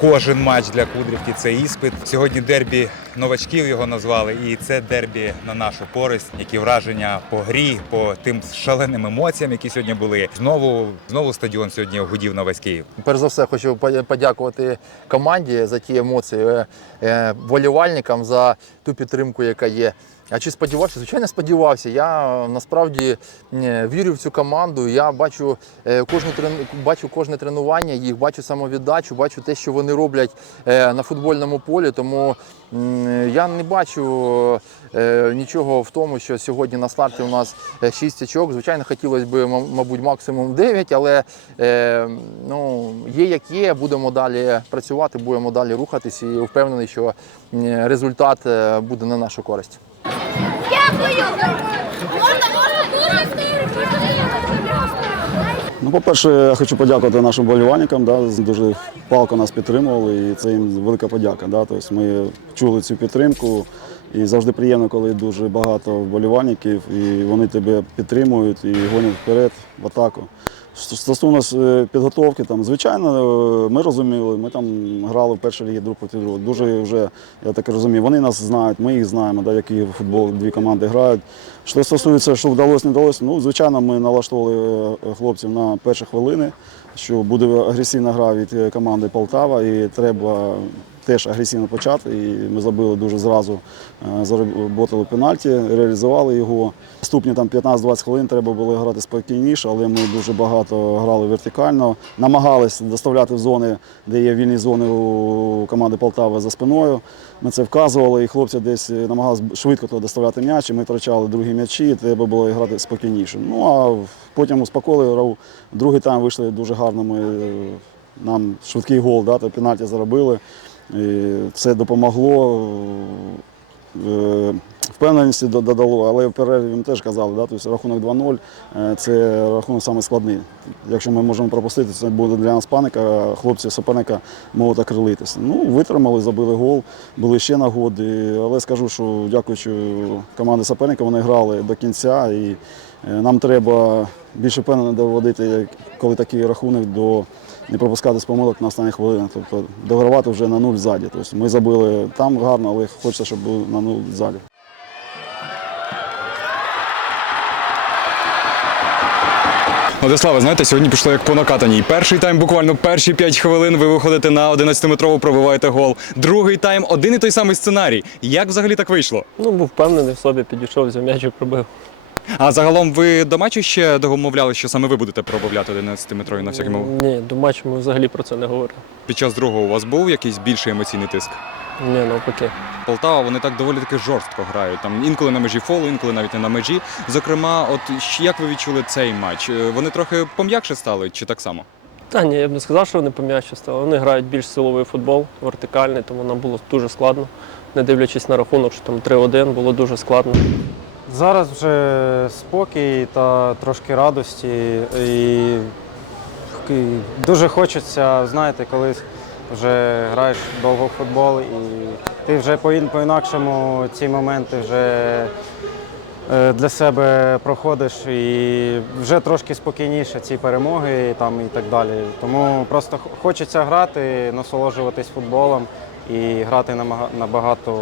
кожен матч для Кудрівки це іспит. Сьогодні дербі новачків його назвали, і це дербі на нашу користь. Які враження по грі, по тим шаленим емоціям, які сьогодні були. Знову знову стадіон сьогодні гудів на весь Київ. Перш за все, хочу подякувати команді за ті емоції, е, е, за ту підтримку, яка є. А чи сподівався? Звичайно, сподівався. Я е, насправді вірю в цю команду. Я бачу кожну бачу кожне тренування, їх бачу самовіддачу, бачу те, що вони роблять на футбольному полі. Тому я не бачу е, нічого в тому, що сьогодні на старті у нас 6 очок. Звичайно, хотілося б, мабуть, максимум 9, але е, ну, є як є. Будемо далі працювати, будемо далі рухатись і впевнений, що результат е, буде на нашу користь. Дякую! Ну, по-перше, я хочу подякувати нашим болівальникам. Да, дуже палко нас підтримували, і це їм велика подяка. Да. Тобто ми чули цю підтримку. І завжди приємно, коли дуже багато вболівальників, і вони тебе підтримують і гонять вперед в атаку. Стосовно е, підготовки, там, звичайно, е, ми розуміли, ми там грали в першій лігі друг проти другого. Дуже вже, я так розумію, вони нас знають, ми їх знаємо, да, який футбол дві команди грають. Що стосується, що вдалося, не вдалося, ну, звичайно, ми налаштовували е, хлопців на перші хвилини, що буде агресивна гра від команди Полтава, і треба теж агресивно почати. І ми забили дуже зразу, е, заработали пенальті, реалізували його. Наступні там 15-20 хвилин треба було грати спокійніше, але ми дуже багато грали вертикально. Намагались доставляти в зони, де є вільні зони у команди Полтава за спиною. Ми це вказували, і хлопці десь намагалися швидко туди доставляти м'яч, і ми втрачали другі м'ячі, і треба було грати спокійніше. Ну а потім успокоїли гру. Другий тайм вийшли дуже гарно. Ми, е, нам швидкий гол, да, та пенальті заробили. Це допомогло. Впевненості додало, але в перерві ми теж казали, да, тобто рахунок 2-0 е, це рахунок саме. Якщо ми можемо пропустити, це буде для нас паника, хлопці суперника можуть окрилитися. Ну, витримали, забили гол, були ще нагоди, але скажу, що дякуючи команді суперника, вони грали до кінця і е, нам треба більше впевнено доводити, коли такий рахунок до не пропускати з помилок на останніх хвилинах. Тобто догравати вже на нуль ззаді. Тобто ми забили там гарно, але хочеться, щоб було на нуль ззаді. Владиславе, знаєте, сьогодні пішло як по накатаній. Перший тайм, буквально перші 5 хвилин, ви виходите на 11-метрову, пробиваєте гол. Другий тайм один і той самий сценарій. Як взагалі так вийшло? Ну, був впевнений в собі, підійшов, взяв м'яч і пробив. А загалом ви до матчу ще домовляли, що саме ви будете пробивляти 11-метрові на всякий мов? Ні, до матчу ми взагалі про це не говорили. Під час другого у вас був якийсь більший емоційний тиск? Ні, навпаки. Полтава, вони так доволі таки жорстко грають. Там інколи на межі фолу, інколи навіть не на межі. Зокрема, от як ви відчули цей матч? Е, Вони трохи пом'якше стали чи так само? Та ні, я б не сказав, що вони пом'якше стали. Вони грають більш силовий футбол, вертикальний, тому нам було дуже складно. Не дивлячись на рахунок, що там 3-1, було дуже складно. Зараз вже спокій та трошки радості. І і дуже хочеться, знаєте, коли вже граєш довго в футбол, і ти вже по- по-інакшому ці моменти вже е, для себе проходиш і вже трошки спокійніше ці перемоги там, і так далі. Тому просто хочеться грати, насолоджуватись футболом і грати набагато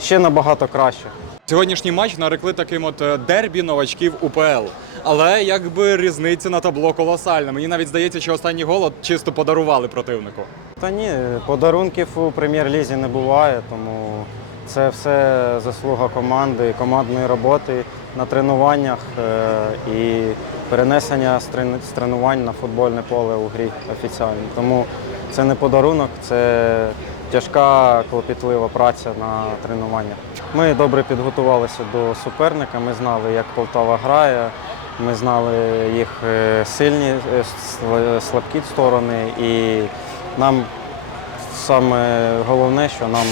ще набагато краще. Сьогоднішній матч нарекли таким от е, дербі новачків УПЛ. Але якби різниця на табло колосальна. Мені навіть здається, що останній голод чисто подарували противнику. Та ні, подарунків у прем'єр-лізі не буває, тому це все заслуга команди, командної роботи на тренуваннях е, і перенесення з тренувань на футбольне поле у грі офіціально. Тому це не подарунок, це тяжка, клопітлива праця на тренуваннях. Ми добре підготувалися до суперника, ми знали, як Полтава грає. Ми знали їх е, сильні, е, слабкі сторони, і нам саме головне, що нам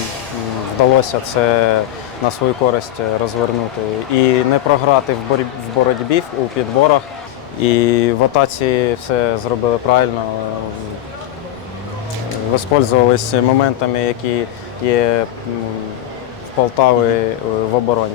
вдалося це на свою користь розвернути. І не програти в боротьбі у підборах. І в атаці все зробили правильно. Воспользувалися моментами, які є в Полтави е, в обороні.